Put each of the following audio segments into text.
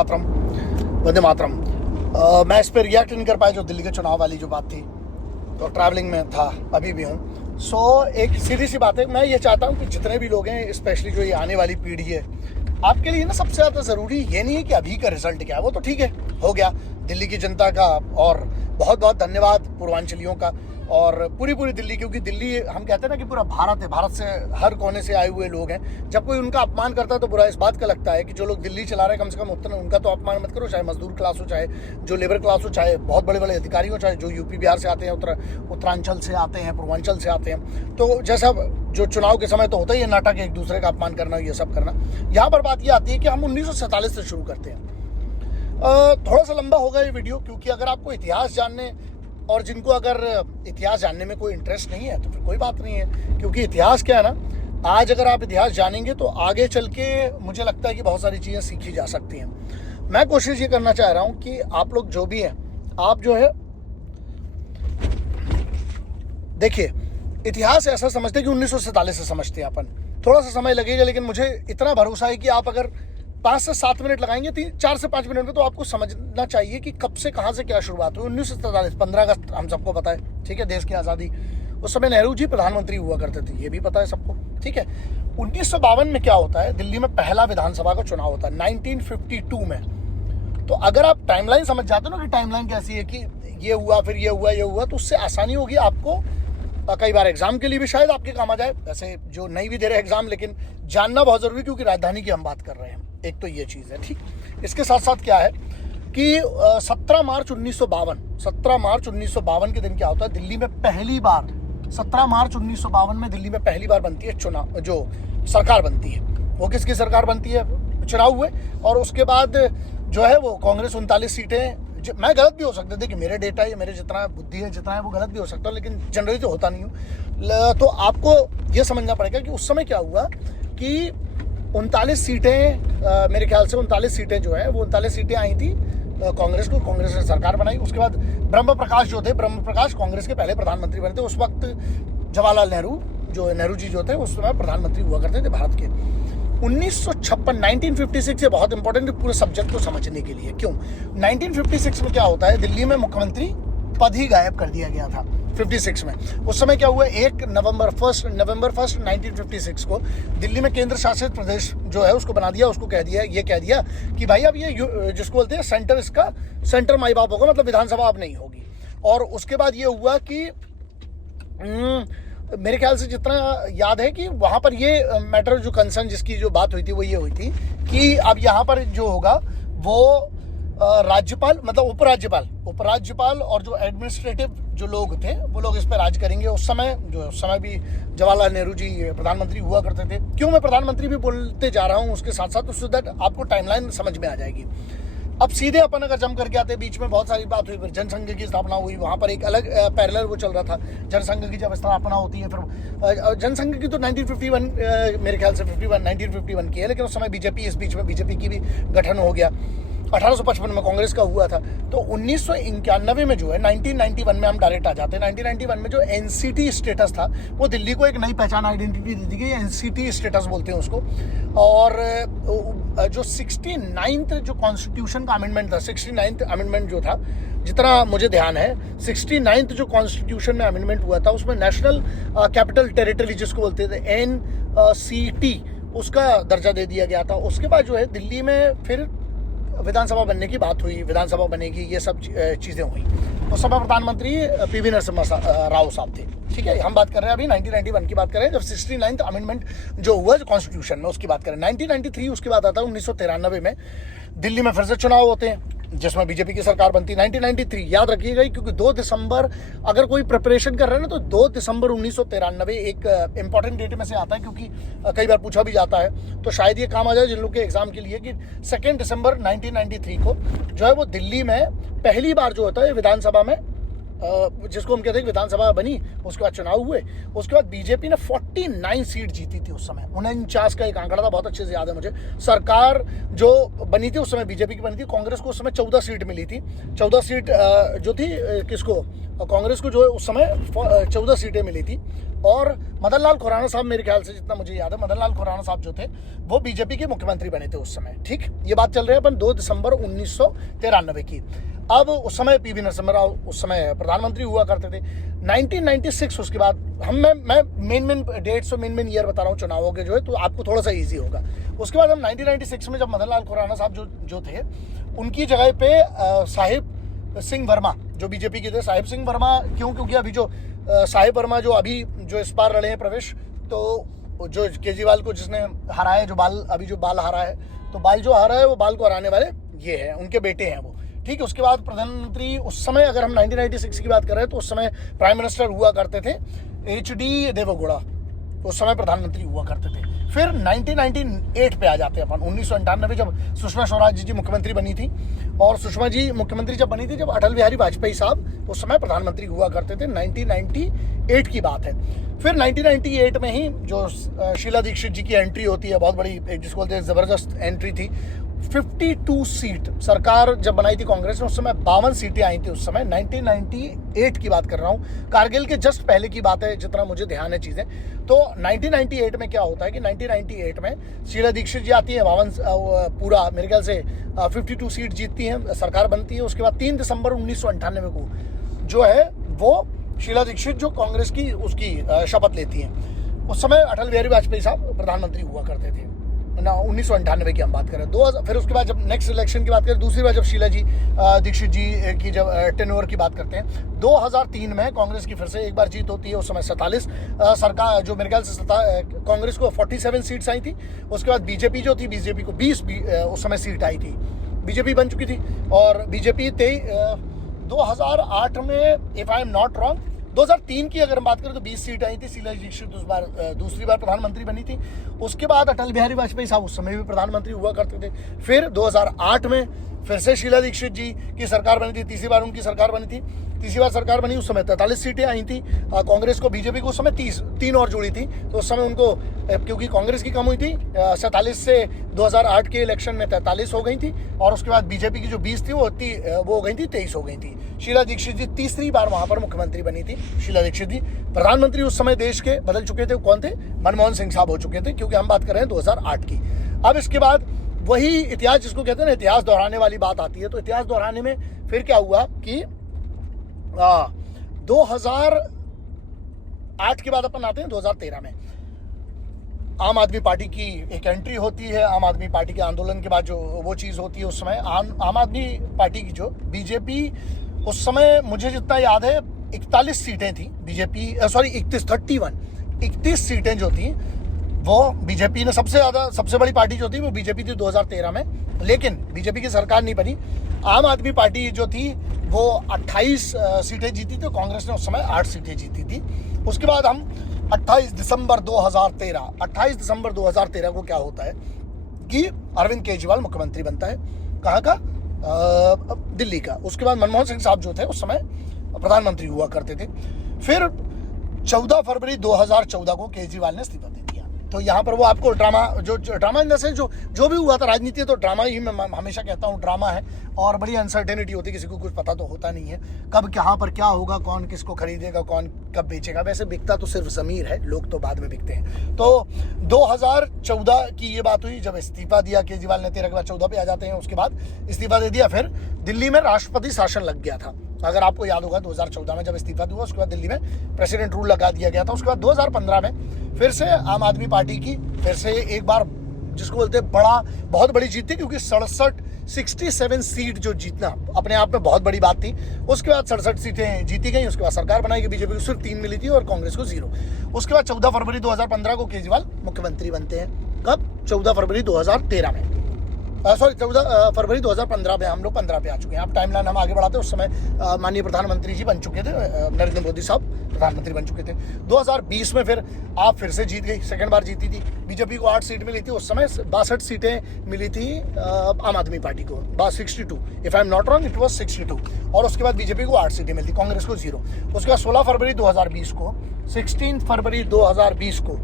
मातरम, वंदे मातरम। मैं इस पर रिएक्ट नहीं कर पाया जो दिल्ली के चुनाव वाली जो बात थी, तो ट्रैवलिंग में था, अभी भी हूँ। एक सीधी सी बात है, मैं ये चाहता हूँ कि जितने भी लोग हैं, स्पेशली जो ये आने वाली पीढ़ी है, आपके लिए ना सबसे ज़्यादा ज़रूरी ये नहीं है कि अभी का रिजल्ट क्या है, वो तो ठीक है, हो गया दिल्ली की जनता का, और बहुत बहुत धन्यवाद पूर्वांचलियों का और पूरी दिल्ली, क्योंकि दिल्ली हम कहते हैं ना कि पूरा भारत है, भारत से हर कोने से आए हुए लोग हैं। जब कोई उनका अपमान करता है तो बुरा इस बात का लगता है कि जो लोग दिल्ली चला रहे हैं, कम से कम उतना उनका तो अपमान मत करो, चाहे मजदूर क्लास हो, चाहे जो लेबर क्लास हो, चाहे बहुत बड़े बड़े अधिकारी हो, चाहे जो यूपी बिहार से आते हैं, उत्तरांचल से आते हैं, पूर्वांचल से आते हैं। तो जैसा जो चुनाव के समय तो होता ही है नाटक, एक दूसरे का अपमान करना, ये सब करना। यहाँ पर बात ये आती है कि हम 1947 से शुरू करते हैं। थोड़ा सा लंबा होगा ये वीडियो, क्योंकि अगर आपको इतिहास जानने, और जिनको अगर इतिहास जानने में कोई इंटरेस्ट नहीं है तो फिर कोई बात नहीं है, क्योंकि इतिहास क्या है ना, आज अगर आप इतिहास जानेंगे तो आगे चल के मुझे लगता है कि बहुत सारी चीज़ें सीखी जा सकती हैं। मैं कोशिश ये करना चाह रहा हूँ कि आप लोग जो भी हैं, आप जो है देखिए, इतिहास ऐसा समझते हैं कि 1947 से समझते हैं अपन, थोड़ा सा समय लगेगा, लेकिन मुझे इतना भरोसा है कि आप अगर 5 से 7 मिनट लगाएंगे, 4 से 5 मिनट में तो आपको समझना चाहिए कि कब से कहाँ से क्या शुरुआत हुई। 1947 15 अगस्त हम सबको पता है, ठीक है, देश की आज़ादी। उस समय नेहरू जी प्रधानमंत्री हुआ करते थे, ये भी पता है सबको, ठीक है। 1952 में क्या होता है, दिल्ली में पहला विधानसभा का चुनाव होता है 1952 में। तो अगर आप टाइमलाइन समझ जाते हो ना कि टाइमलाइन कैसी है, कि ये हुआ, फिर ये हुआ, ये हुआ, तो उससे आसानी होगी आपको। कई बार एग्जाम के लिए भी शायद आपके काम आ जाए, वैसे जो नहीं भी दे रहे एग्जाम, लेकिन जानना बहुत जरूरी, क्योंकि राजधानी की हम बात कर रहे हैं। एक तो ये चीज़ है, ठीक। इसके साथ साथ क्या है कि 17 मार्च 1952 के दिन क्या होता है, दिल्ली में पहली बार 17 मार्च 1952 में दिल्ली में पहली बार बनती है चुनाव, जो सरकार बनती है। वो किसकी सरकार बनती है, चुनाव हुए, और उसके बाद जो है वो कांग्रेस 39 सीटें, मैं गलत भी हो सकता है, देखिए मेरे डेटा है, मेरे जितना बुद्धि है, जितना है वो गलत भी हो सकता है, लेकिन जनरली तो होता नहीं हूँ। तो आपको ये समझना पड़ेगा कि उस समय क्या हुआ कि 39 सीटें, मेरे ख्याल से 39 सीटें जो है वो 39 सीटें आई थी कांग्रेस को, कांग्रेस ने सरकार बनाई। उसके बाद ब्रह्म प्रकाश जो थे, ब्रह्म प्रकाश कांग्रेस के पहले प्रधानमंत्री बने थे। उस वक्त जवाहरलाल नेहरू जी जो थे उस समय प्रधानमंत्री हुआ करते थे भारत के। 1956 ये बहुत इंपॉर्टेंट है पूरे सब्जेक्ट को समझने के लिए। क्यों? 1956 में क्या होता है, दिल्ली में मुख्यमंत्री पद ही गायब कर दिया गया था 56 में। उस समय क्या हुआ, 1 नवंबर 1 1956 को दिल्ली में केंद्र शासित प्रदेश जो है उसको बना दिया। उसको कह दिया कि भाई अब ये जिसको बोलते हैं सेंटर, इसका सेंटर माई बाप होगा, मतलब विधानसभा अब नहीं होगी। और उसके बाद ये हुआ कि मेरे ख्याल से जितना याद है कि वहाँ पर ये मैटर जो कंसर्न जिसकी जो बात हुई थी वो ये हुई थी कि अब यहाँ पर जो होगा वो राज्यपाल, मतलब उपराज्यपाल और जो एडमिनिस्ट्रेटिव जो लोग थे वो लोग इस पर राज करेंगे। उस समय भी जवाहरलाल नेहरू जी प्रधानमंत्री हुआ करते थे। क्यों मैं प्रधानमंत्री भी बोलते जा रहा हूँ उसके साथ साथ, सो दैट आपको टाइमलाइन समझ में आ जाएगी। अब सीधे अपन अगर जम करके आते, बीच में बहुत सारी बात हुई, फिर जनसंघ की स्थापना हुई, वहाँ पर एक अलग पैरेलल वो चल रहा था। जनसंघ की जब स्थापना होती है, फिर जनसंघ की तो 1951 मेरे ख्याल से 1951 की है, लेकिन उस समय बीजेपी, इस बीच में बीजेपी की भी गठन हो गया। 1855 में कांग्रेस का हुआ था। तो 1991 में जो है 1991 में हम डायरेक्ट आ जाते हैं। 1991 में जो एनसीटी स्टेटस था वो दिल्ली को एक नई पहचान, आइडेंटिटी दे दी गई, एनसीटी स्टेटस बोलते हैं उसको। और जो 69th जो कॉन्स्टिट्यूशन का अमेंडमेंट था, 69th अमेंडमेंट जो था, जितना मुझे ध्यान है 69th जो कॉन्स्टिट्यूशन में अमेंडमेंट हुआ था उसमें नेशनल कैपिटल टेरिटरी जिसको बोलते थे NCT, उसका दर्जा दे दिया गया था। उसके बाद जो है दिल्ली में फिर विधानसभा बनने की बात हुई, विधानसभा बनेगी, ये सब चीज़ें हुई। उस समय प्रधानमंत्री PV नरसिम्हा राव साहब थे, ठीक है। हम बात कर रहे हैं अभी 1991 की बात कर रहे हैं, जब 69th अमेंडमेंट जो हुआ कॉन्स्टिट्यूशन में, उसकी बात करें। 1993 उसके बाद आता है 1993 में दिल्ली में फिर से चुनाव होते हैं जिसमें बीजेपी की सरकार बनती है। 1993 याद रखिएगा, क्योंकि 2 दिसंबर अगर कोई प्रिपरेशन कर रहे हैं ना, तो 2 दिसंबर 1993 एक इंपॉर्टेंट डेट में से आता है, क्योंकि कई बार पूछा भी जाता है, तो शायद ये काम आ जाए जिन लोग के एग्जाम के लिए, कि 2 दिसंबर 1993 को जो है वो दिल्ली में पहली बार जो होता है विधानसभा में जिसको हम कहते हैं कि विधानसभा बनी, उसके बाद चुनाव हुए, उसके बाद बीजेपी ने 49 सीट जीती थी उस समय। 49 का एक आंकड़ा था, बहुत अच्छे से याद है मुझे। सरकार जो बनी थी उस समय बीजेपी की बनी थी, कांग्रेस को उस समय 14 सीट मिली थी। 14 सीट जो थी किसको, कांग्रेस को जो है उस समय 14 सीटें मिली थी। और मदन लाल खुराना साहब, मेरे ख्याल से जितना मुझे याद है, मदन लाल खुराना साहब जो थे वो बीजेपी के मुख्यमंत्री बने थे उस समय। ठीक, ये बात चल रही है अपन 2 दिसंबर 1993 की। अब उस समय पीवी नरसिम्हा राव उस समय प्रधानमंत्री हुआ करते थे। 1996 उसके बाद मैं मेन डेट्स और मेन ईयर बता रहा हूँ चुनावों के जो है, तो आपको थोड़ा सा इजी होगा। उसके बाद हम 1996 में जब मदन लाल खुराना साहब जो थे, उनकी जगह पे साहिब सिंह वर्मा जो बीजेपी के थे। साहिब सिंह वर्मा क्यों, क्योंकि अभी जो साहिब वर्मा जो अभी जो इस बार लड़े हैं प्रवेश, तो जो केजरीवाल को जिसने हराया है, जो बाल हारा है, तो बाल जो हारा है वो बाल को हराने वाले ये हैं, उनके बेटे हैं वो। ठीक है, उसके बाद प्रधानमंत्री उस समय, अगर हम 1996 की बात कर रहे हैं, तो उस समय प्राइम मिनिस्टर हुआ करते थे HD देवेगौड़ा, उस समय प्रधानमंत्री हुआ करते थे। फिर 1998 पे आ जाते हैं अपन, 1998 जब सुषमा स्वराज जी मुख्यमंत्री बनी थी। और सुषमा जी मुख्यमंत्री जब बनी थी, जब अटल बिहारी वाजपेयी साहब उस समय प्रधानमंत्री हुआ करते थे। 1998 की बात है। फिर 1998 में ही जो शीला दीक्षित जी की एंट्री होती है, बहुत बड़ी, जिसको बोलते हैं ज़बरदस्त एंट्री थी। 52 सीट सरकार जब बनाई थी कांग्रेस ने, उस समय 52 सीटें आई थी उस समय। 1998 की बात कर रहा हूँ, कारगिल के जस्ट पहले की बात है, जितना मुझे ध्यान है चीज़ें। तो 1998 में क्या होता है कि 1998 में शीला दीक्षित जी आती है, 52 पूरा मेरे ख्याल से 52 सीट जीतती हैं, सरकार बनती है। उसके बाद 3 दिसंबर 1998 को जो है वो शीला दीक्षित जो कांग्रेस की उसकी शपथ लेती हैं। उस समय अटल बिहारी वाजपेयी साहब प्रधानमंत्री हुआ करते थे ना, 1998 की हम बात करें। 2000 फिर उसके बाद जब नेक्स्ट इलेक्शन की बात करें, दूसरी बार जब शीला जी दीक्षित जी की जब टेन्योर की बात करते हैं, 2003 में कांग्रेस की फिर से एक बार जीत होती है। उस समय 47 सरकार जो मेरे ख्याल से कांग्रेस को 47 सीट्स आई थी। उसके बाद बीजेपी जो थी, बीजेपी को 20 उस समय सीट आई थी, बीजेपी बन चुकी थी। और बीजेपी 2008 में, if I am not wrong, 2003 की अगर हम बात करें तो 20 सीट आई थी। शीला दीक्षित उस बार दूसरी बार प्रधानमंत्री बनी थी। उसके बाद अटल बिहारी वाजपेयी साहब उस समय भी प्रधानमंत्री हुआ करते थे। फिर 2008 में फिर से शीला दीक्षित जी की सरकार बनी थी, तीसरी बार उनकी सरकार बनी थी। तीसरी बार सरकार बनी, उस समय 43 सीटें आई थी कांग्रेस को। बीजेपी को उस समय 3 और जुड़ी थी, तो उस समय उनको, क्योंकि कांग्रेस की कम हुई थी 47 से 2008 के इलेक्शन में 43 हो गई थी। और उसके बाद बीजेपी की जो 20 थी वो हो गई थी 23 हो गई थी। शीला दीक्षित जी तीसरी बार वहां पर मुख्यमंत्री बनी थी। शीला दीक्षित जी प्रधानमंत्री उस समय देश के बदल चुके थे, कौन थे, मनमोहन सिंह साहब हो चुके थे, क्योंकि हम बात कर रहे हैं 2008 की। अब इसके बाद वही इतिहास जिसको कहते हैं ना, इतिहास दोहराने वाली बात आती है। तो इतिहास दोहराने में फिर क्या हुआ कि 2008 के बाद अपन आते हैं 2013 में। आम आदमी पार्टी की एक एंट्री होती है। आम आदमी पार्टी के आंदोलन के बाद जो वो चीज़ होती है, उस समय आम आदमी पार्टी की जो बीजेपी उस समय, मुझे जितना याद है 41 सीटें थी बीजेपी, सॉरी 31 सीटें जो थी वो बीजेपी ने सबसे बड़ी पार्टी जो थी वो बीजेपी थी 2013 में। लेकिन बीजेपी की सरकार नहीं बनी। आम आदमी पार्टी जो थी वो 28 सीटें जीती थी, कांग्रेस ने उस समय 8 सीटें जीती थी। उसके बाद हम 28 दिसंबर 2013 को क्या होता है कि अरविंद केजरीवाल मुख्यमंत्री बनता है। कहाँ का? दिल्ली का। उसके बाद मनमोहन सिंह साहब जो थे उस समय प्रधानमंत्री हुआ करते थे। फिर 14 फरवरी 2014 को केजरीवाल ने इस्तीफा दे दिया। तो यहाँ पर वो आपको drama drama in the sense जो भी हुआ था, राजनीति तो ड्रामा ही, मैं हमेशा कहता हूँ ड्रामा है। और बड़ी अनसर्टेनिटी होती है, किसी को कुछ पता तो होता नहीं है कब कहाँ पर क्या होगा, कौन किसको खरीदेगा, कौन कब बेचेगा। वैसे बिकता तो सिर्फ ज़मीर है, लोग तो बाद में बिकते हैं। तो 2014 की ये बात हुई जब इस्तीफा दिया केजरीवाल ने। 13 के बाद 14 पे आ जाते हैं। उसके बाद इस्तीफा दे दिया। फिर दिल्ली में राष्ट्रपति शासन लग गया था, अगर आपको याद होगा 2014 में जब इस्तीफा हुआ, उसके बाद दिल्ली में प्रेसिडेंट रूल लगा दिया गया था। उसके बाद 2015 में फिर से आम आदमी पार्टी की फिर से एक बार, जिसको बोलते हैं बहुत बड़ी जीत थी, क्योंकि 67 सीट जो जीतना अपने आप में बहुत बड़ी बात थी। उसके बाद 67 सीटें जीती गई। उसके बाद सरकार बनाई गई, बीजेपी को सिर्फ 3 मिली थी और कांग्रेस को 0। उसके बाद 14 फरवरी 2015 को केजरीवाल मुख्यमंत्री बनते हैं। कब? 14 फरवरी 2013 में। सॉरी 14 फरवरी 2015 में हम लोग 15 पे आ चुके हैं। अब टाइमलाइन हम आगे बढ़ाते हैं। उस समय माननीय प्रधानमंत्री जी बन चुके थे, नरेंद्र मोदी साहब प्रधानमंत्री बन चुके थे। 2020 में फिर आप फिर से जीत गई, सेकंड बार जीती थी। बीजेपी को 8 सीट मिली थी, उस समय 62 सीटें मिली थी आम आदमी पार्टी को, 62, if I am not wrong it was 62। और उसके बाद बीजेपी को 8 सीटें मिलती, कांग्रेस को 0। उसके बाद 16 फरवरी 2020 को 16 फरवरी 2020 को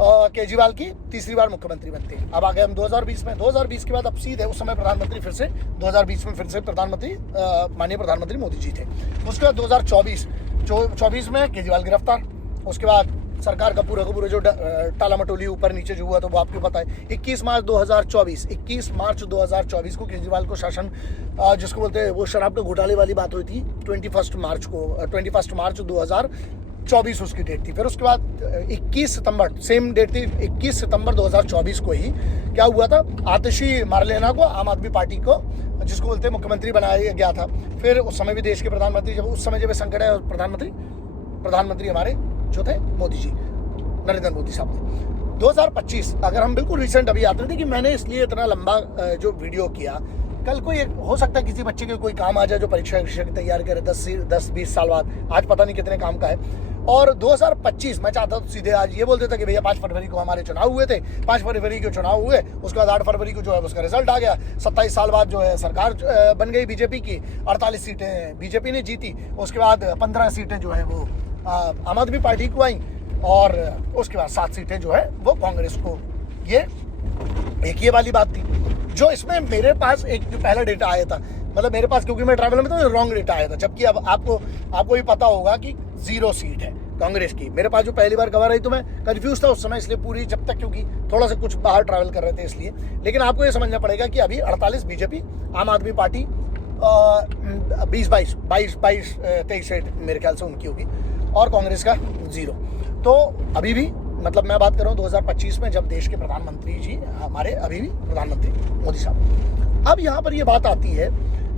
केजरीवाल की तीसरी बार मुख्यमंत्री बनते हैं। अब आ गए हम 2020 में। 2020 के बाद अब सीधे उस समय प्रधानमंत्री फिर से 2020 में फिर से प्रधानमंत्री माननीय प्रधानमंत्री मोदी जी थे। उसके बाद 2024 में केजरीवाल गिरफ्तार। उसके बाद सरकार का पूरा जो टाला मटोली ऊपर नीचे जो हुआ तो वो आपको पता है। 21 मार्च 2024 को केजरीवाल को शासन जिसको बोलते हैं वो शराब के घोटाले वाली बात हुई थी। 21 मार्च 2024 उसकी डेट थी। फिर उसके बाद 21 सितंबर सेम डेट थी, 21 सितंबर 2024 को ही क्या हुआ था, आतिशी मारलेना को आम आदमी पार्टी को जिसको बोलते हैं मुख्यमंत्री बनाया गया था। फिर उस समय भी देश के प्रधानमंत्री उस समय जब संकट है प्रधानमंत्री हमारे जो थे मोदी जी, नरेंद्र मोदी साहब थे। 2025 अगर हम बिल्कुल रिसेंट अभी आते थे कि मैंने इसलिए इतना लंबा जो वीडियो किया, कल कोई हो सकता है किसी बच्चे के कोई काम आ जाए जो परीक्षा की तैयारी करे 10-20 साल बाद, आज पता नहीं कितने काम का है। और 2025 मैं चाहता तो सीधे आज ये बोल देता कि भैया 5 फरवरी को हमारे चुनाव हुए थे, 5 फरवरी के चुनाव हुए, उसके बाद 8 फरवरी को जो है उसका रिजल्ट आ गया। 27 साल बाद जो है सरकार बन गई बीजेपी की, 48 सीटें बीजेपी ने जीती। उसके बाद 15 सीटें जो है वो आम आदमी पार्टी को आई और उसके बाद 7 सीटें जो है वो कांग्रेस को। ये वाली बात थी जो इसमें मेरे पास एक जो पहला डेटा आया था, मतलब मेरे पास क्योंकि मैं ट्रैवल में तो रॉन्ग डेटा आया था, जबकि अब आपको भी पता होगा कि 0 सीट है कांग्रेस की। मेरे पास जो पहली बार खबर आई तो मैं कंफ्यूज था उस समय, इसलिए पूरी जब तक क्योंकि थोड़ा सा कुछ बाहर ट्रैवल कर रहे थे इसलिए। लेकिन आपको ये समझना पड़ेगा कि अभी 48 बीजेपी, आम आदमी पार्टी 23 सीट मेरे ख्याल से उनकी होगी और कांग्रेस का 0। तो अभी भी मतलब मैं बात कर रहा हूँ 2025 में जब देश के प्रधानमंत्री जी हमारे अभी भी प्रधानमंत्री मोदी साहब। अब यहाँ पर ये बात आती है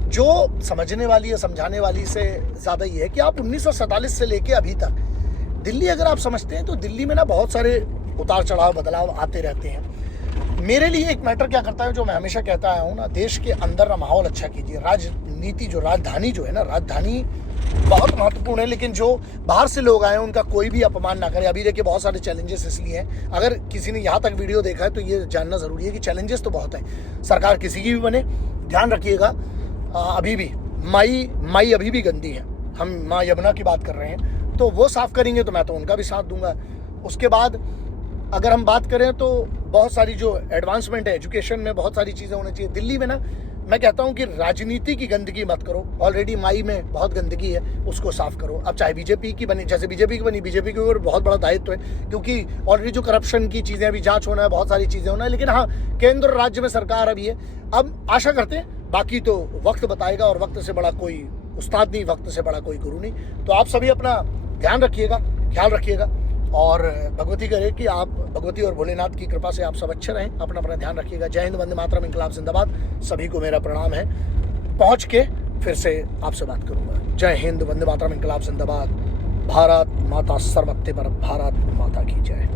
जो समझने वाली या समझाने वाली से ज़्यादा ये है कि आप 1947 से लेके अभी तक दिल्ली अगर आप समझते हैं तो दिल्ली में ना बहुत सारे उतार चढ़ाव बदलाव आते रहते हैं। मेरे लिए एक मैटर क्या करता है जो मैं हमेशा कहता आया हूँ ना, देश के अंदर ना माहौल अच्छा कीजिए। राजनीति जो राजधानी जो है ना, राजधानी बहुत महत्वपूर्ण है, लेकिन जो बाहर से लोग आए हैं उनका कोई भी अपमान ना करे। अभी देखिए बहुत सारे चैलेंजेस इसलिए हैं, अगर किसी ने यहाँ तक वीडियो देखा है तो ये जानना ज़रूरी है कि चैलेंजेस तो बहुत हैं। सरकार किसी की भी बने, ध्यान रखिएगा अभी भी माई अभी भी गंदी है। हम माँ यमुना की बात कर रहे हैं तो वो साफ़ करेंगे तो मैं तो उनका भी साथ दूंगा। उसके बाद अगर हम बात करें तो बहुत सारी जो एडवांसमेंट है एजुकेशन में, बहुत सारी चीज़ें होनी चाहिए। दिल्ली में ना मैं कहता हूँ कि राजनीति की गंदगी मत करो। ऑलरेडी माई में बहुत गंदगी है, उसको साफ करो। अब चाहे बीजेपी की बनी, जैसे बीजेपी की बनी, बीजेपी के ऊपर बहुत बड़ा दायित्व है क्योंकि ऑलरेडी जो करप्शन की चीज़ें अभी जांच होना है, बहुत सारी चीज़ें होना है। लेकिन हाँ, केंद्र और राज्य में सरकार अभी है। अब आशा करते हैं, बाकी तो वक्त बताएगा और वक्त से बड़ा कोई उस्ताद नहीं, वक्त से बड़ा कोई गुरु नहीं। तो आप सभी अपना ध्यान रखिएगा, ख्याल रखिएगा और भगवती करे कि आप, भगवती और भोलेनाथ की कृपा से आप सब अच्छे रहें। अपना ध्यान रखिएगा। जय हिंद, वंदे मातरम, इंकलाब जिंदाबाद। सभी को मेरा प्रणाम है। पहुंच के फिर से आपसे बात करूंगा। जय हिंद, वंदे मातरम, इंकलाब जिंदाबाद। भारत माता सर्वत्ते पर, भारत माता की जय।